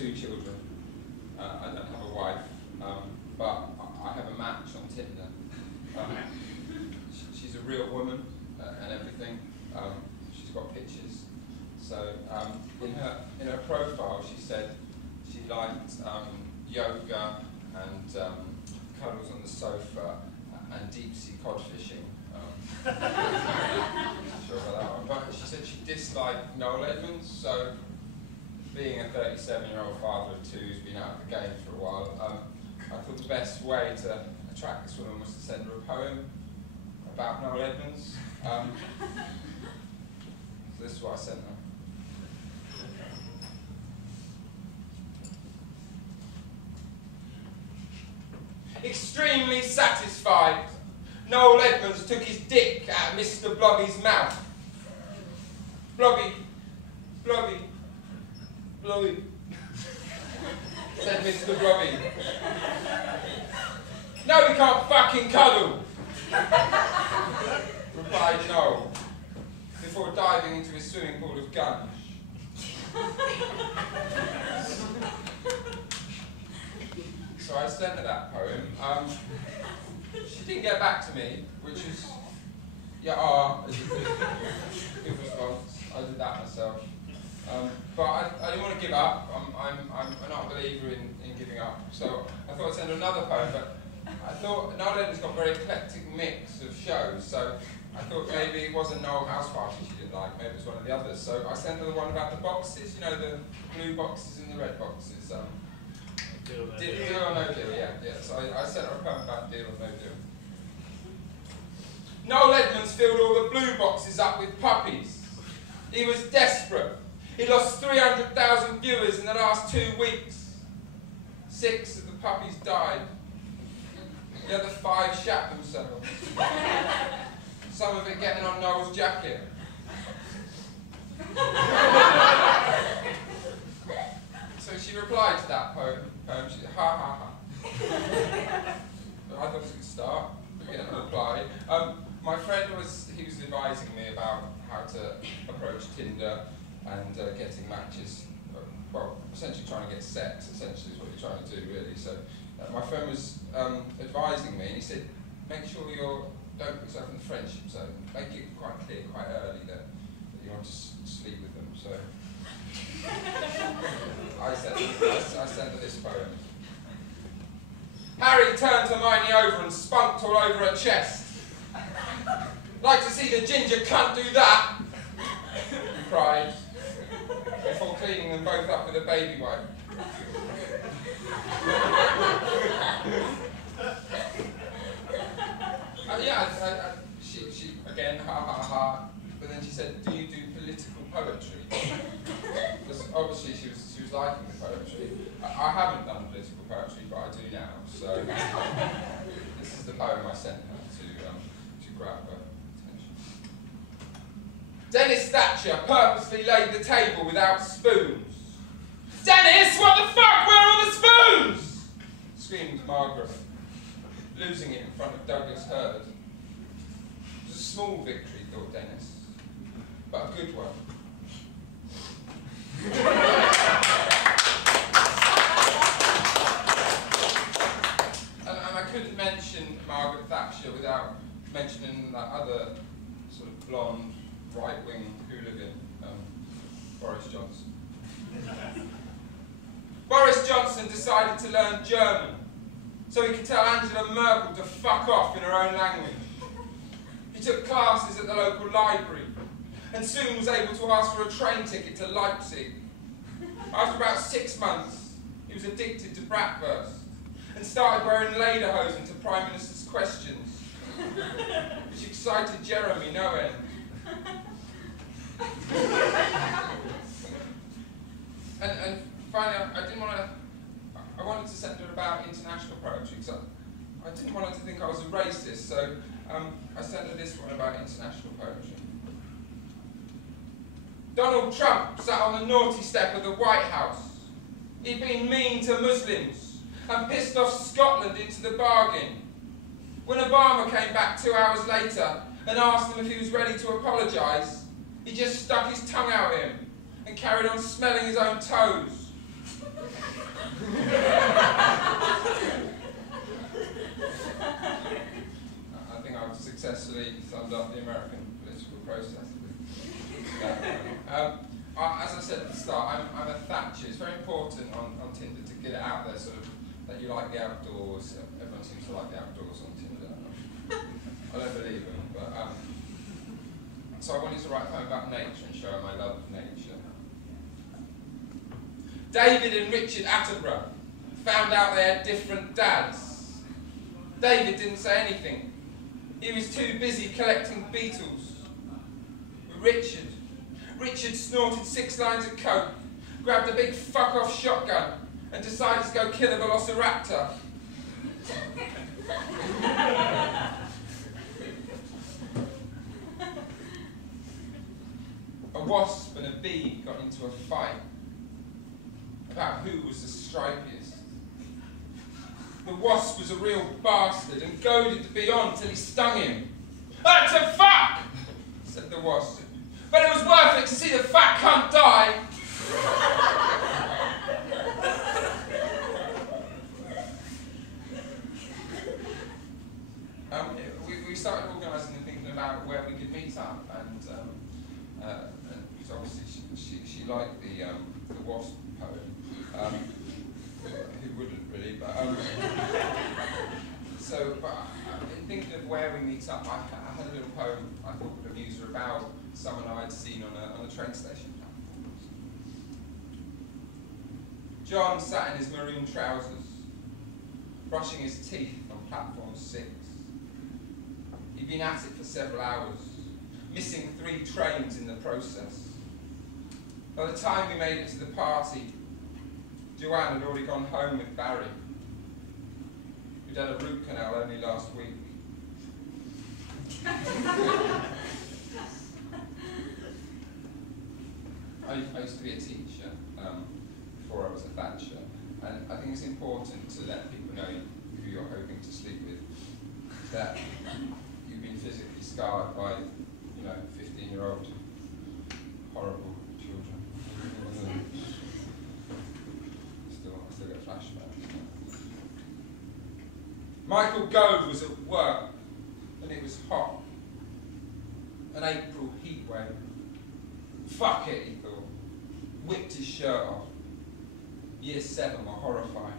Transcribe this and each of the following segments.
2 children. I don't have a wife, but I have a match on Tinder. She's a real woman and everything. She's got pictures. So in her profile, she said she liked yoga and cuddles on the sofa and deep sea cod fishing. Not sure about that one, but she said she disliked Noel Edmonds. So, being a 37-year-old father of 2 who's been out of the game for a while, I thought the best way to attract this woman was to send her a poem about Noel Edmonds. So this is what I sent her. Extremely satisfied, Noel Edmonds took his dick out of Mr. Bloggy's mouth. Bloggy, Bloggy, Bloggy, said Mr. Bloggy. No, we can't fucking cuddle, replied Noel, before diving into his swimming pool of gunge. So I sent her that poem. She didn't get back to me, which is, yeah, good response. I did that myself. But I didn't want to give up. I'm not a believer in giving up. So I thought I'd send her another poem, but I thought Noel Edmonds got a very eclectic mix of shows, so I thought maybe it wasn't Noel House Party she didn't like, maybe it was one of the others. So I sent her the one about the boxes, you know, the blue boxes and the red boxes. Deal or no deal, yeah. So I sent her a poem about deal or no deal. Noel Edmonds filled all the blue boxes up with puppies. He was desperate. He lost 300,000 viewers in the last 2 weeks. 6 of the puppies died. The other 5 shat themselves. Some of it getting on Noel's jacket. So she replied to that poem. She said, ha ha ha. I thought it was a good start. Yeah, I replied. My friend was advising me about how to approach Tinder and getting matches. Well, essentially trying to get sex, essentially is what you're trying to do, really. So my friend was advising me, and he said, make sure don't put yourself in the friendship zone. Make it quite clear, quite early that you want to sleep with them. So I sent her this poem. Harry turned Hermione over and spunked all over her chest. Like to see the ginger cunt do that, he cried, before cleaning them both up with a baby wipe. She again, ha ha ha, but then she said, do you do political poetry? Because obviously she was liking the poetry. I haven't done political poetry, but I do now, so this is the poem I sent her to grab her attention. Dennis Thatcher purposely laid the table without spoons. Dennis, what the fuck, where are all the spoons? Screamed Margaret, losing it in front of Douglas Hurd. It was a small victory, thought Dennis, but a good one. And I couldn't mention Margaret Thatcher without mentioning that other sort of blonde, right-wing hooligan, Boris Johnson. Boris Johnson decided to learn German so he could tell Angela Merkel to fuck off in her own language. He took classes at the local library and soon was able to ask for a train ticket to Leipzig. After about 6 months, he was addicted to bratwurst and started wearing lederhosen to Prime Minister's questions, which excited Jeremy no end. And finally, I wanted to send her about international poetry, because I didn't want her to think I was a racist, so I sent her this one about international poetry. Donald Trump sat on the naughty step of the White House. He'd been mean to Muslims and pissed off Scotland into the bargain. When Obama came back 2 hours later and asked him if he was ready to apologise, he just stuck his tongue out at him and carried on smelling his own toes. I think I've successfully summed up the American political process with that one. As I said at the start, I'm a Thatcher. It's very important on Tinder to get it out there, sort of, that you like the outdoors. Everyone seems to like the outdoors on Tinder. I don't believe them, but so I wanted to write a poem about nature and show my love of nature. David and Richard Attenborough found out they had different dads. David didn't say anything. He was too busy collecting beetles. But Richard snorted 6 lines of coke, grabbed a big fuck-off shotgun, and decided to go kill a velociraptor. A wasp and a bee got into a fight about who was the stripiest. The wasp was a real bastard and goaded the bee on till he stung him. "That's a fuck!" said the wasp. "But it was worth it to see the fat cunt die." We started organising and thinking about where we could meet up, and because obviously she liked the wasp poem. Who wouldn't really? But in thinking of where we meet up, I had a little poem I thought would amuse her about someone I'd seen on a train station platform. John sat in his maroon trousers, brushing his teeth on platform 6. He'd been at it for several hours, missing 3 trains in the process. By the time we made it to the party, Joanne had already gone home with Barry, who'd had a root canal only last week. I used to be a teacher before I was a Thatcher, and I think it's important to let people know who you're hoping to sleep with, that you've been physically scarred by, 15-year-old horrible children. I still get flashbacks. Michael Gove was at work, and it was hot. An April heat wave. Fuck it, he thought. Whipped his shirt off. Year 7 were horrified.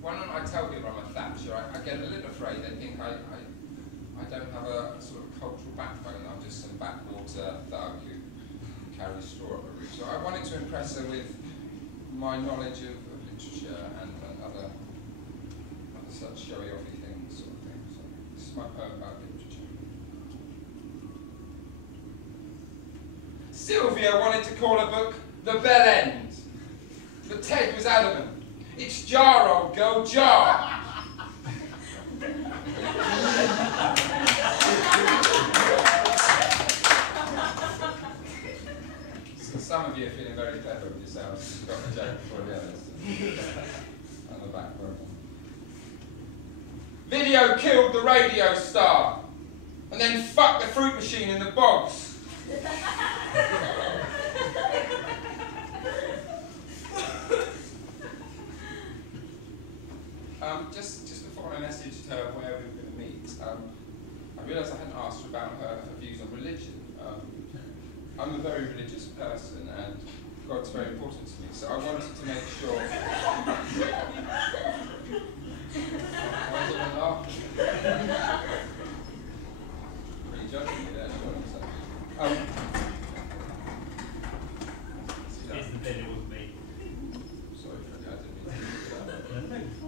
Why don't I tell people I'm a Thatcher? I get a little afraid. They think I don't have a sort of cultural backbone. I'm just some backwater thug who carries straw up a root. So I wanted to impress her with my knowledge of literature and other such showy-offy things, sort of thing. So this is my poem about literature. Sylvia wanted to call her book The Bell End, but Ted was adamant. It's jar, old girl, jar! So some of you are feeling very clever with yourselves. You've got the joke before the others. On the back row. Video killed the radio star, and then fucked the fruit machine in the bogs. Just before I messaged her where we were going to meet, I realised I hadn't asked her about her views on religion. I'm a very religious person, and God's very important to me, so I wanted to make sure. Why is everyone laughing? Really judging me there, It's the bit it was me. Sorry, Freddie, I didn't mean to.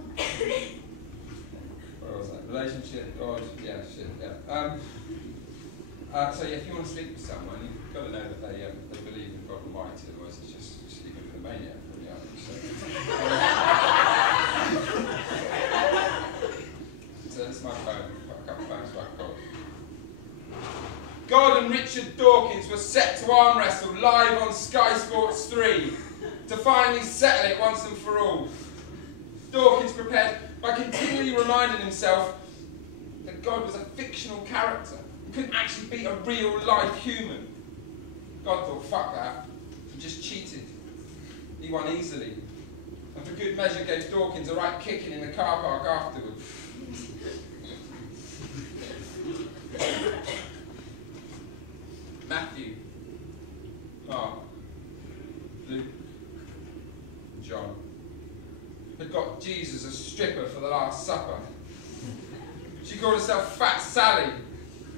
Where was that? Relationship, God, yeah, shit, yeah. So yeah, if you want to sleep with someone, you've got to know that they believe in God Almighty, otherwise it's just sleeping with a maniac, really, aren't you? So that's my poem. I've got a couple of poems about God. God and Richard Dawkins were set to arm wrestle live on Sky Sports 3 to finally settle it once and for all. Dawkins prepared by continually reminding himself that God was a fictional character couldn't actually beat a real life human. God thought, fuck that. He just cheated. He won easily. And for good measure gave Dawkins a right kicking in the car park afterwards. Matthew, Mark, Luke, and John had got Jesus a stripper for the Last Supper. She called herself Fat Sally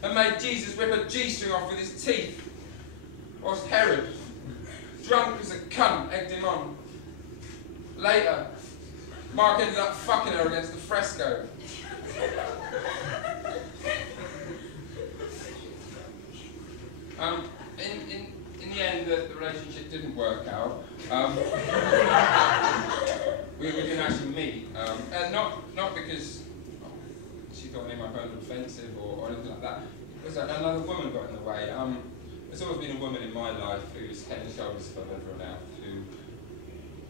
and made Jesus rip a G-string off with his teeth. Whilst Herod, drunk as a cunt, egged him on. Later, Mark ended up fucking her against the fresco. In the end, the relationship didn't work out. We didn't actually meet, and not because she thought any of my poems were offensive or anything like that. It was that another woman got in the way. There's always been a woman in my life who's head and shoulders above everyone else. Who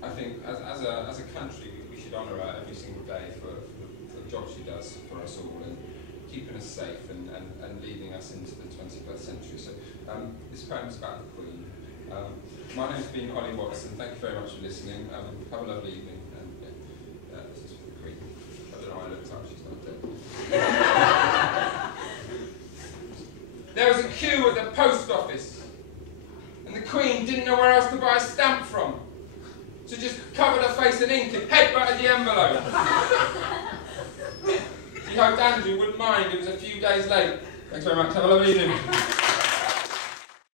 I think, as a country, we should honour her every single day for the job she does for us all and keeping us safe and leading us into the 21st century. So this poem is about the Queen. My name's been Olly Watson. Thank you very much for listening. Have a lovely evening. And this is for the Queen. I don't know why I looked up, she's not dead. There was a queue at the post office, and the Queen didn't know where else to buy a stamp from. So just covered her face in ink and headbutted the envelope. She hoped Andrew wouldn't mind, it was a few days late. Thanks very much, have a lovely evening.